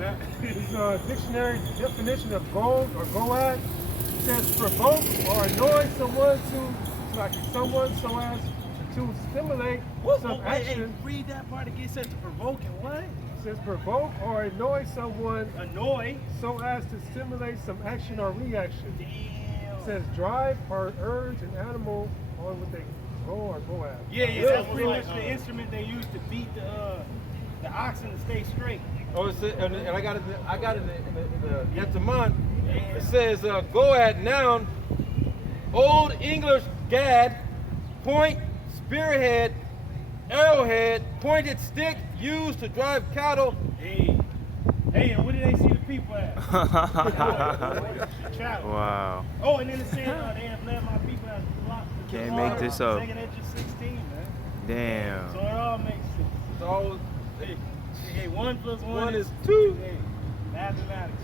Yeah, This dictionary definition of goad or goad. It says provoke or annoy someone someone so as to stimulate some action. Hey, read that part again. It says to provoke and what? It says provoke or annoy someone Annoy. so as to stimulate some action or reaction. Damn. It says drive or urge an animal on what they go or go at. Yeah, that's pretty much the instrument they use to beat the oxen to stay straight. Oh, and I got it. In the Yetaman. It says goad noun, Old English gad, point, spearhead, arrowhead, pointed stick used to drive cattle. Hey, and where did they see the people at? Wow. Oh, and then it said they have led my people as flock. Can't make this up. Second Edge 16, man. Damn. So it all makes sense. It's all, Hey, 1 plus 1 is 2. Hey, mathematics,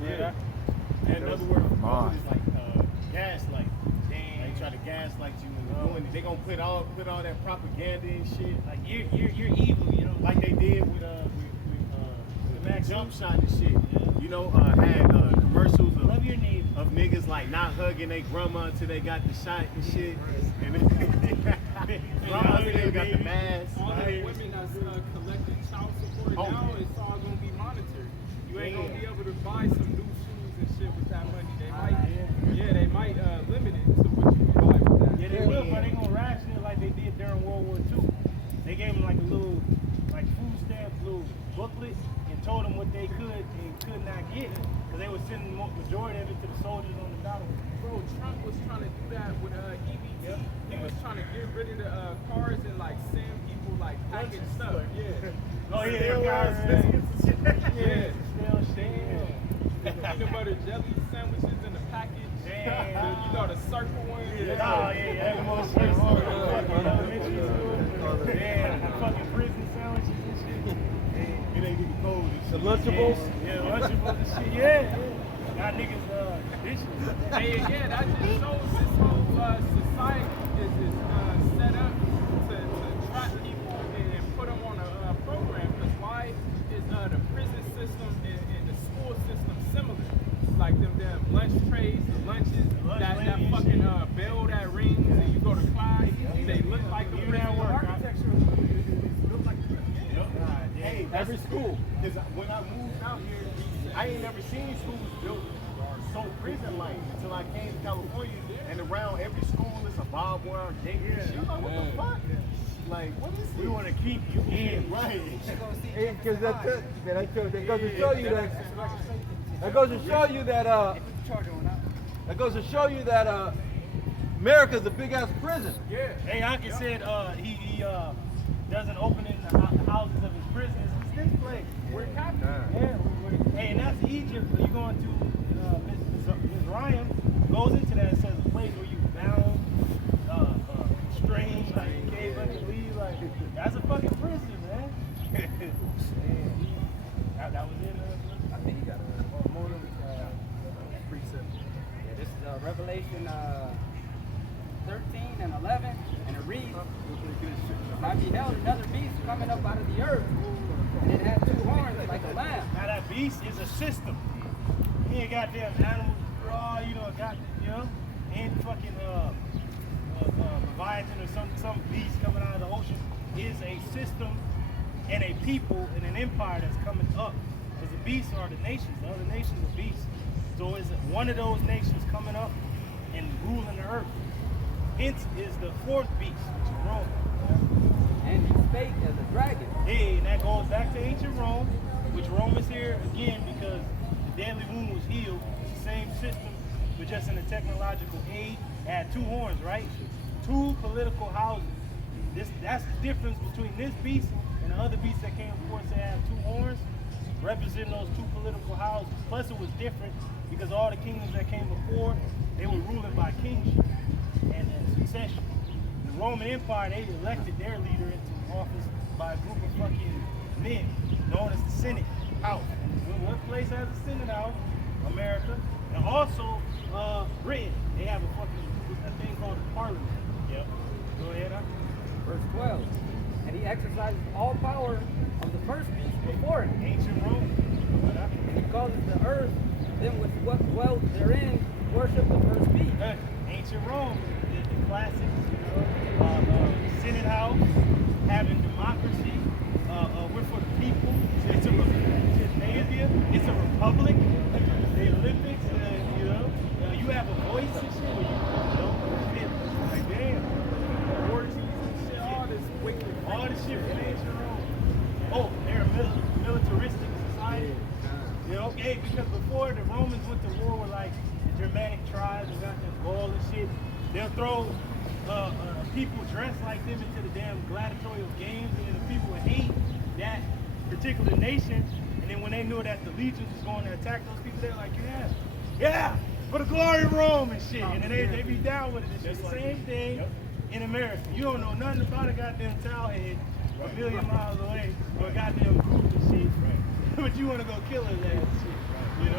brother. Yeah. And another word for Mine. gold is like gaslight. They try to gaslight you and doing it. They gonna put all that propaganda and shit. Like you're evil, you know. Like they did with Max jump shot and shit. You know, had commercials Love your neighbor. of niggas like not hugging their grandma until they got the shot and shit. And then grandma still got the mask. All the women that's collecting child support now, it's all gonna be monitored. You ain't gonna be able to buy some new shoes and shit with that money. They might limit it to what you can buy with that. Yeah, they will, but they gonna ration it like they did during World War II. They gave them like a little, like food stamp, little booklet, and told them what they could and could not get, because they were sending the majority of it to the soldiers on the battlefield. Bro, Trump was trying to do that with EBT. Yep. He was trying to get rid of the cars and like send people like packaged stuff. Yeah. Oh yeah, guys. Yeah. Still shit. Peanut butter jelly sandwiches in the package. Damn. You know the circle ones. Oh yeah, the most elementary school. Yeah, fucking prison sandwiches and shit. It ain't even cold. The Lunchables. Yeah, Lunchables and shit. Yeah. Got niggas dishes. Yeah, that just shows this whole society is set up to trap people and put them on a program. Because why is the prison system and the school system similar? Like them lunch trays, the lunches, that fucking bell that rings and you go to class, they look like the prison architecture. Look like hey, Every school. Because when I moved out here, I ain't never seen schools built so prison-like until I came to California. And around every school is a barbed wire gate and shit. I'm like, what the fuck? Like, what is this? We want to keep you in. Right. Because that goes to show you that goes to show you that America's a big ass prison. Yeah. Hey, Anki said he doesn't open in the houses of his prisoners. It's this place. We're captive. Yeah. Hey, and that's Egypt. You going to Ms. Ryan goes into that and says a place where you bound, strange, like you gave up to leave. Like that's a fucking prison, man. that was it. I think he got a precept. Yeah, this is Revelation 13 and 11, and it reads, "And I beheld another beast coming up out of the earth, and it had 2 horns like a lamb." Now that beast is a system. He ain't goddamn animals, raw, and fucking Leviathan or some beast coming out of the ocean is a system and a people and an empire that's coming up. Because the beasts are the nations, the other nations are beasts. So is one of those nations coming up and ruling the earth. Hence is the 4th beast, which is Rome. And he spake as a dragon. Hey, and that goes back to ancient Rome, which Rome is here again because the deadly wound was healed. It's the same system, but just in a technological age. It had 2 horns, right? 2 political houses. That's the difference between this beast and the other beast that came before. They had 2 horns, representing those 2 political houses. Plus, it was different because all the kingdoms that came before, they were ruling by kingship and succession. The Roman Empire, they elected their leader into office by a group of fucking men known as the Senate House. What place has a Senate House? America. And also Britain. They have a thing called the Parliament. Yep. Go ahead. Verse 12. And he exercises all power of the first beast before him. Ancient Rome. causes the earth, then with what dwelt therein, worship the first beast. Ancient Rome, the classics, Senate House, having democracy, we're for the people. It's a republic. The Olympics, you have a voice and shit. Like damn, all this shit from ancient Rome. Oh, they're a militaristic society. Hey, because before the Romans went to war with like the Germanic tribes and got this Gaul and shit, they'll throw people dressed like them into the damn gladiatorial games, and then the people would hate that particular nation. And then when they knew that the legions was going to attack those people, they're like, yeah, for the glory of Rome and shit. And then they be down with it and shit. The same thing in America. You don't know nothing about a goddamn towel head a million miles away or a goddamn group and shit. But you want to go kill his ass and shit,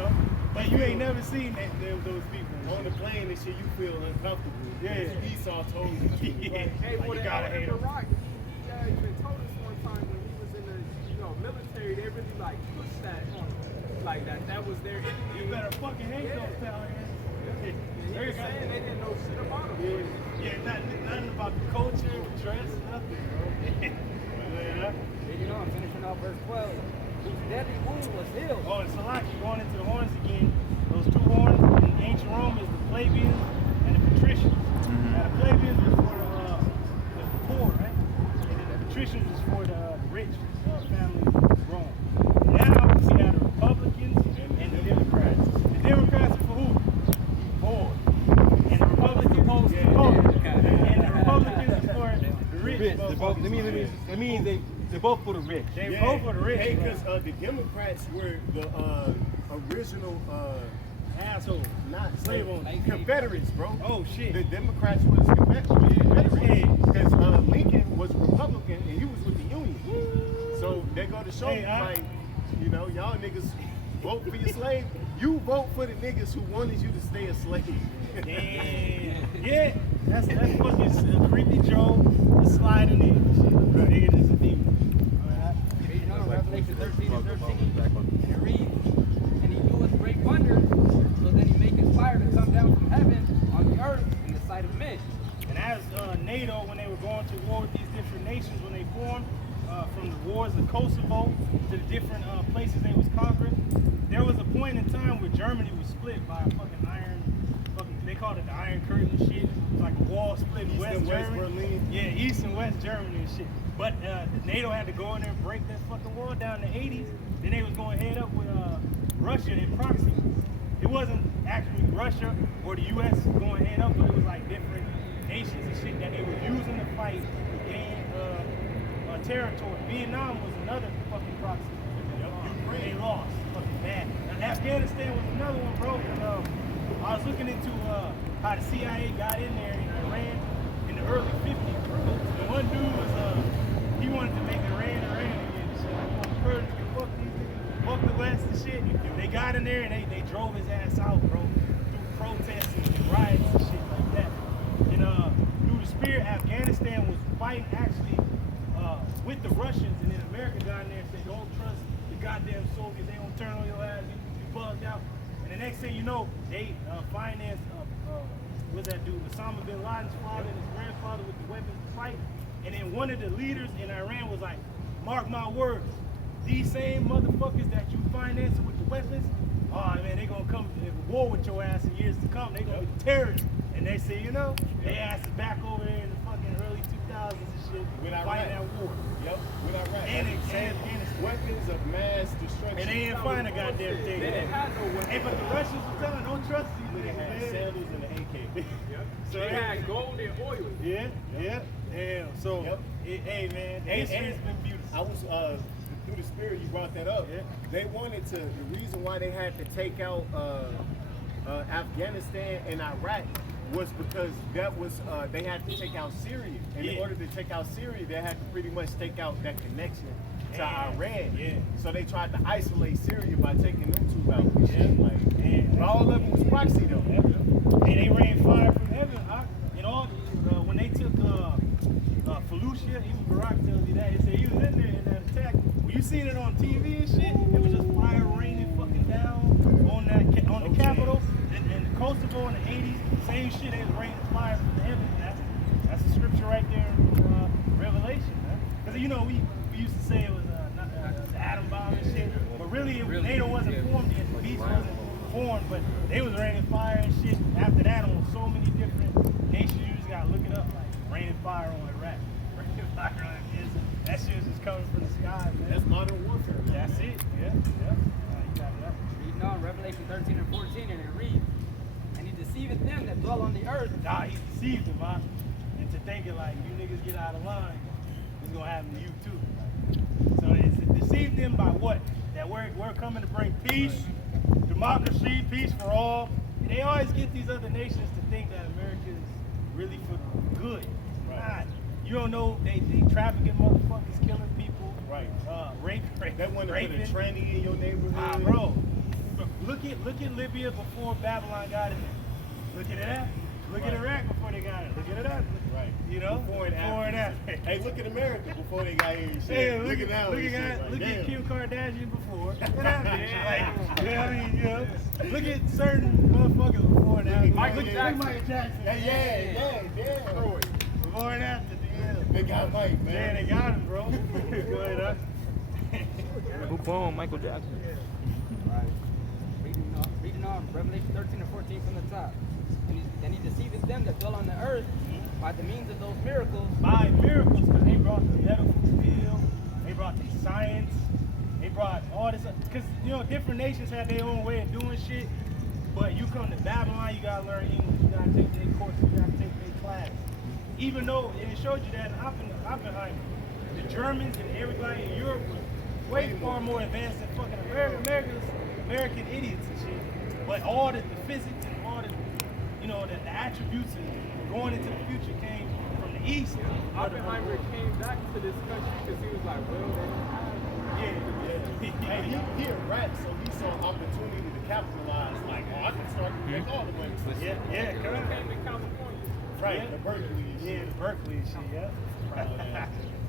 But you ain't never seen those people. On the plane and shit, you feel uncomfortable. Yeah. Esau told you. Hey, Like, well, you gotta hate him. Barack, he even told us one time when he was in the military, they really like pushed that on him. Like that was their enemy. You better fucking hate those towel heads. He was saying they didn't know shit about him. Nothing about the culture, the dress, nothing, bro. I'm finishing off verse 12. Whose deadly wound was healed. Oh, and Salaki, going into the horns again. Those two horns in ancient Rome is the plebeians and the patricians. Now the plebeians was for the poor, right? And then the patricians was for the rich family of Rome. Now we see how the Republicans and the Democrats. The Democrats are for who? Poor. And the Republicans are poor. And the Republicans are for the rich. That means they're both for the rich. They vote for the rich. Hey, because the Democrats were the original Assholes. not Slave owners. Confederates, bro. Oh shit. The Democrats was Confederates because Lincoln was Republican and he was with the Union. So they go to show you, like, y'all niggas vote for your slave. You vote for the niggas who wanted you to stay a slave. Damn. Yeah, that's fucking Creepy Joe sliding in. Shit. Nigga, this is a demon. Reading on Revelation 13 and 13, and it reads, and he doeth great wonders, so that he maketh fire to come down from heaven on the earth in the sight of men. And as NATO, when they were going to war with these different nations, when they formed, from the wars of Kosovo to the different places they was conquering, there was a point in time where Germany was split by a fucking they called it the Iron Curtain and shit. It was like a wall split in West Germany. Berlin. Yeah, East and West Germany and shit. But NATO had to go in there and break that fucking wall down in the 80s. Then they was going head up with Russia in proxy. It wasn't actually Russia or the U.S. going head up, but it was like different nations and shit that they were using to fight to gain territory. Vietnam was another fucking proxy. They lost. Fucking bad. And Afghanistan was another one, bro. I was looking into how the CIA got in there in Iran in the early 50s. And one dude was, he wanted to make Iran again. So he wanted Kurds to fuck these niggas, fuck the West and shit. They got in there and they drove his ass out, bro. Through protests and riots and shit like that. And through the spirit, Afghanistan was fighting actually with the Russians, and then America got in there and said, don't trust the goddamn Soviets, they gonna turn on your ass, you bugged out. And the next thing you know, they financed, what's that dude, Osama bin Laden's father and his grandfather with the weapons to fight. And then one of the leaders in Iran was like, mark my words, these same motherfuckers that you financing with the weapons, oh man, they gonna come to war with your ass in years to come, they gonna be terrorists. And they say, they ass is back over there in the fucking early 2000s and shit, fighting that war. Yep, with Iraq. And Afghanistan. Weapons of mass destruction. And they ain't find a goddamn thing. They didn't have no weapons. Hey, but the Russians was telling, don't trust these They niggas, had man. sandals and an AK. So They had gold and oil. Yeah. Damn. So, Yep. Hey, man, the Hey, history's been beautiful. I was through the spirit you brought that up. Yeah. They wanted to. The reason why they had to take out Afghanistan and Iraq was because that was they had to take out Syria. And in Yeah. order to take out Syria, they had to pretty much take out that connection to Damn. Iran. Yeah. So they tried to isolate Syria by taking them two out. And shit. Yeah. Like, Damn. but all of them was proxy though. Hey, they rained fire from heaven. And all when they took Fallujah, even Barack tells you that. He said he was in there in that attack. When you seen it on TV and shit, it was just fire raining fucking down. you know, we used to say it was the atom bomb and shit, but really, NATO wasn't formed yet. The beast wasn't formed, but they was raining fire and shit. After that, on so many different nations, you just gotta look it up, like raining fire on Iraq, raining fire on Israel. That shit was just coming from the sky, man. That's modern warfare. That's it. Yeah. You got that. Reading on Revelation 13 and 14, and it reads, "And he deceiveth them that dwell on the earth." Nah, he deceived them, huh? Into thinking like, you niggas get out of line, it's gonna happen to you too. So it's deceived them by what? That we're coming to bring peace, democracy, peace for all. And they always get these other nations to think that America is really for good. Right. You don't know they trafficking motherfuckers, killing people. Right. Rape. That one that put a raping. tranny in your neighborhood. Bro. Look at Libya before Babylon got it. Look at that. Look at Iraq before they got it. Look at that. Right. You know? Before and after. Hey, look at America before they got here. and shit. Yeah, Look at now. look at Kim Kardashian before. Look at that bitch. Like, you know what I mean? You know? Look at certain motherfuckers before and after. Michael Look at Jackson. Michael Jackson. Yeah. Before and after. Yeah. They got Mike, Yeah, man. they got him, bro. Go ahead, huh? Who born Michael Jackson? Right. Reading on Revelation 13 and 14 from the top. And he deceiveth them that dwell on the earth by the means of those miracles. By miracles, because they brought the medical field, they brought the science, they brought all this. Because, you know, different nations have their own way of doing shit. But you come to Babylon, you gotta learn English, you gotta take their courses, you gotta take their class. Even though it showed you that in Oppenheimer, the Germans and everybody in Europe was way far more advanced than fucking American idiots and shit. But all the physics and all the, you know, the attributes and going into the future came from the East. Oppenheimer came back to this country because he was like, well, they don't have Hey, he a rat, so he saw opportunity to capitalize. Like, oh, I can start to make all the money. Yeah, He correct. came to California. Right. The Berkeley and shit. Yeah, the Berkeley and shit, yeah.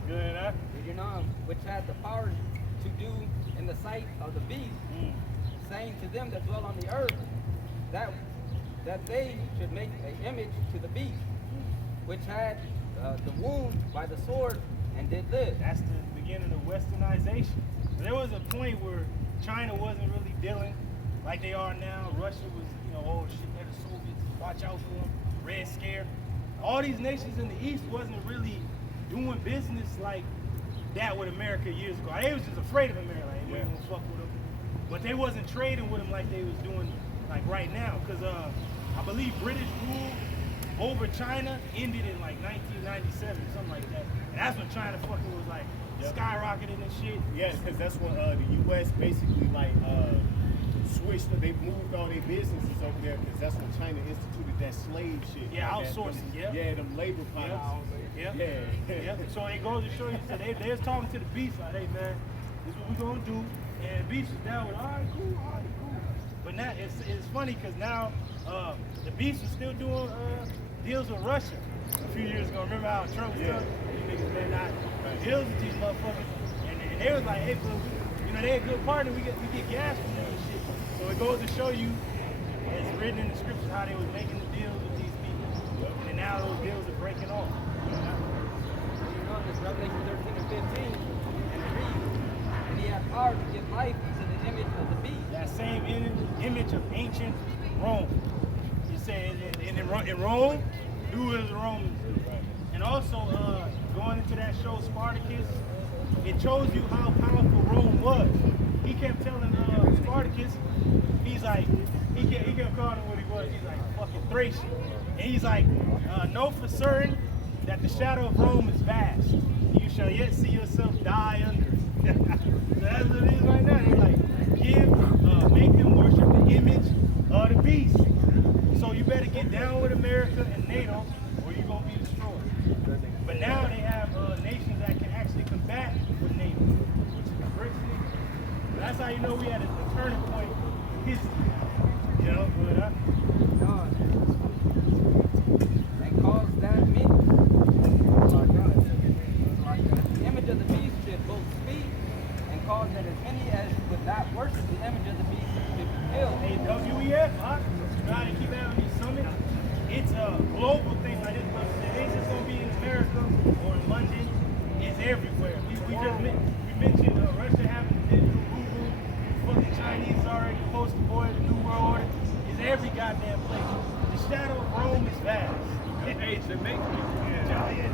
Good, huh? Reading on, which had the power to do in the sight of the beast, saying to them that dwell on the earth, that they should make an image to the beast, which had the wound by the sword and did live. That's the beginning of westernization. There was a point where China wasn't really dealing like they are now. Russia was, you know, oh shit, they're the Soviets, watch out for them, Red Scare. All these nations in the East wasn't really doing business like that with America years ago. They was just afraid of America, like they wasn't gonna fuck with them. But they wasn't trading with them like they was doing like right now, because I believe British rule over China ended in like 1997, something like that. And that's when China fucking was like skyrocketing and shit. Yeah, because that's when the U.S. basically like switched. They moved all their businesses over there because that's when China instituted that slave shit. Yeah, like that, outsourcing, them, yeah. them labor policies. Yeah. So it goes to show you, so they was talking to the beast like, hey man, this is what we gonna do. And the beast was down with, all right, cool. But now it's funny because now the beast was still doing deals with Russia a few years ago. Remember how Trump was telling you niggas better not deals with these motherfuckers. And they was like, hey, bro, you know, they a good partner. We get gas from them and shit. So it goes to show you, it's written in the scriptures how they was making the deals with these people. And then now those deals are breaking off. Reading on this Revelation 13 and 15, and it reads, and he had power to give life unto the image of the beast. That same image of ancient Rome. You say in Rome, do as the Romans do. And also, going into that show Spartacus, it shows you how powerful Rome was. He kept telling Spartacus, he's like, he kept calling him what he was. He's like, fucking Thracian. And he's like, know for certain that the shadow of Rome is vast. You shall yet see yourself die under it. So that's what it is right now. He's like, make them worship the image of the beast. So you better get down with America and NATO or you're going to be destroyed. But now they have nations that can actually combat with NATO, which is the BRICS nation. That's how you know we had a turning point in history. You know, but And caused that many, the image of the beast should both speak and cause that as many as would not worship the image of the beast should be killed. hey, WEF, huh? Try to keep having these summits. It's a global thing like this, but it ain't just gonna be in America or in London. It's everywhere. We mentioned Russia having the digital ruble. Fucking Chinese already poster boy of the New World Order. It's every goddamn place. The shadow of Rome is vast. Hey, Jamaica. Jamaica.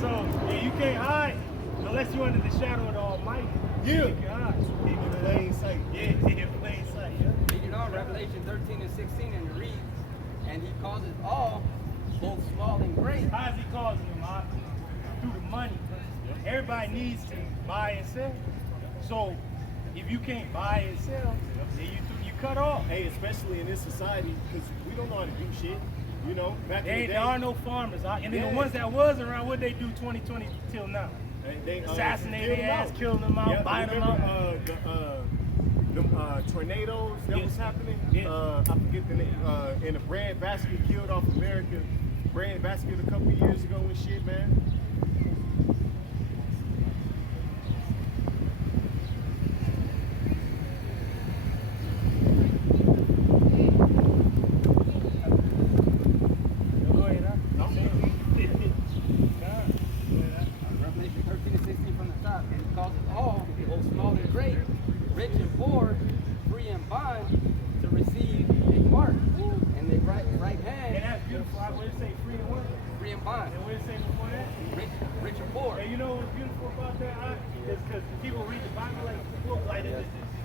So yeah, you can't hide unless you're under the shadow of the Almighty. Yeah. You can hide. In plain sight. Yeah, in plain sight. Yeah. Read it on Revelation 13 and 16, and it reads, and he causes all, both small and great. How's he causing them? Through the money. Everybody needs to buy and sell. So if you can't buy and sell, then you cut off. Hey, especially in this society, because we don't know how to do shit. You know, back in the day. There are no farmers. And then Yeah. the ones that was around, what they do 2020 till now? They Assassinate their ass, out. kill them out, Yeah, buy them remember, out. the tornadoes that Yeah. was happening. Yeah. I forget the name. And the bread basket killed off America. Bread basket a couple years ago and shit, man. Go ahead, huh? Revelation 13 and 16 from the top, and he causes all, both small and great, rich and poor, free and bond, to receive a mark in their right And hand, that's beautiful. I would say free and what? free and bond, And what did it say before that? rich and poor. And you know what's beautiful about that? Is because people read the Bible like this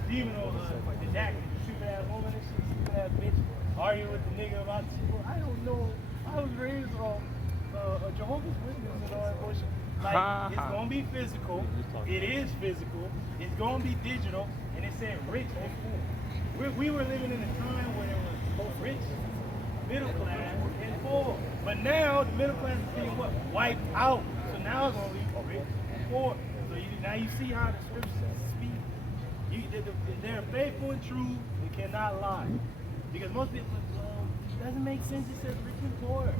demon or the jacket, the stupid ass woman and shit, stupid ass bitch, arguing with the nigga about the shit. Well, I don't know. I was raised a Jehovah's Witness and all that bullshit. Like, it's gonna be physical. It is physical. It's gonna be digital. And it said rich and poor. We were living in a time where there was both rich, middle class, and poor. But now the middle class is being what? Wiped out. So now it's gonna be rich and poor. So now you see how the scriptures speak. They're faithful and true and cannot lie. Because most people, it doesn't make sense. It says rich and poor.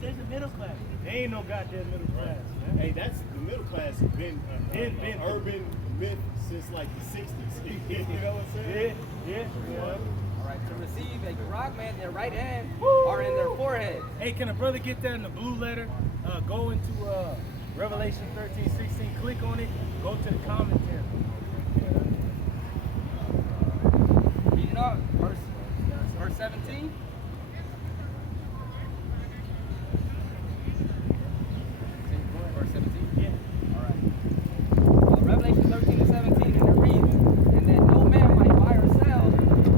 There's a middle class. There ain't no goddamn middle class. Man. Hey, that's the middle class has been an urban myth since like the 60s. You know what I'm saying? Yeah. All right, to receive a garagman in their right hand or in their forehead. Hey, can a brother get that in the blue letter? Go into Revelation 13:16. Click on it. Go to the commentary. Read it on, verse 17. Verse 17? Yeah. All right. Revelation 13 and 17, and it reads, and that no man might buy or sell,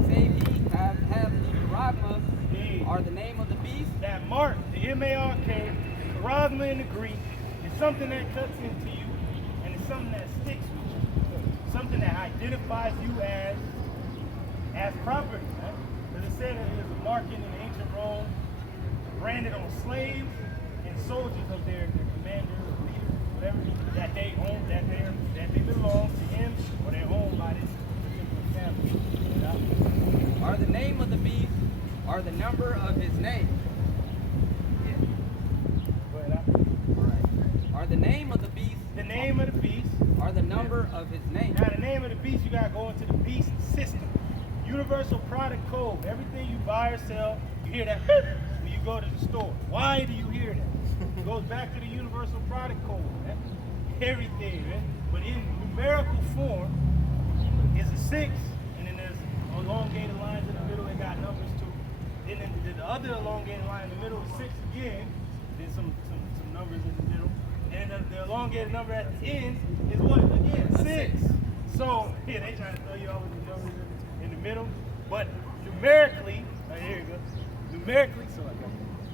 save he have the charagma, or the name of the beast. That mark, the M-A-R-K, the charagma in the Greek, is something that cuts into you, and it's something that sticks with you. Something that identifies you as property. Right? Because it said that it was a marking in ancient Rome, branded on slaves and soldiers of their commander, leader, whatever, that they own, that they belong to him, or they're owned by this particular family. Or the name of the beast, or the number of his name. Go ahead, Or the name of the beast, the name of the beast. or the number of his name. Now the name of the beast, you gotta go into the beast system. Universal product code. Everything you buy or sell, you hear that when you go to the store. Why do you hear that? It goes back to the universal product code, man. Everything, man. But in numerical form, it's a 6, and then there's elongated lines in the middle, they got numbers too. Then the other elongated line in the middle is 6 again, then some numbers in the middle. And the elongated number at the end is what? Again, 6. So, yeah, they trying to throw you off with the numbers in the middle. But numerically, right here you go.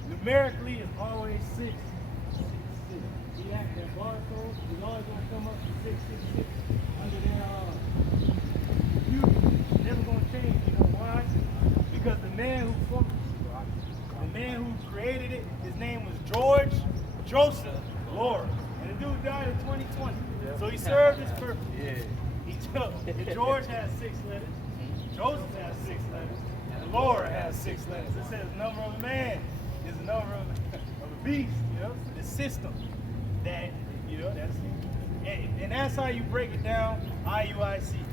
Numerically, it's always 6. See that barcode is always going to come up to 666 under their beauty. It's never going to change. You know why? Because the man who created it, his name was George Joseph Laura. And the dude died in 2020. So he served his purpose. He took, George has 6 letters, Joseph has 6 letters, and Laura has 6 letters. It says the number of a man is the number of a beast, you know, the system that, you know, that's, and that's how you break it down, IUIC.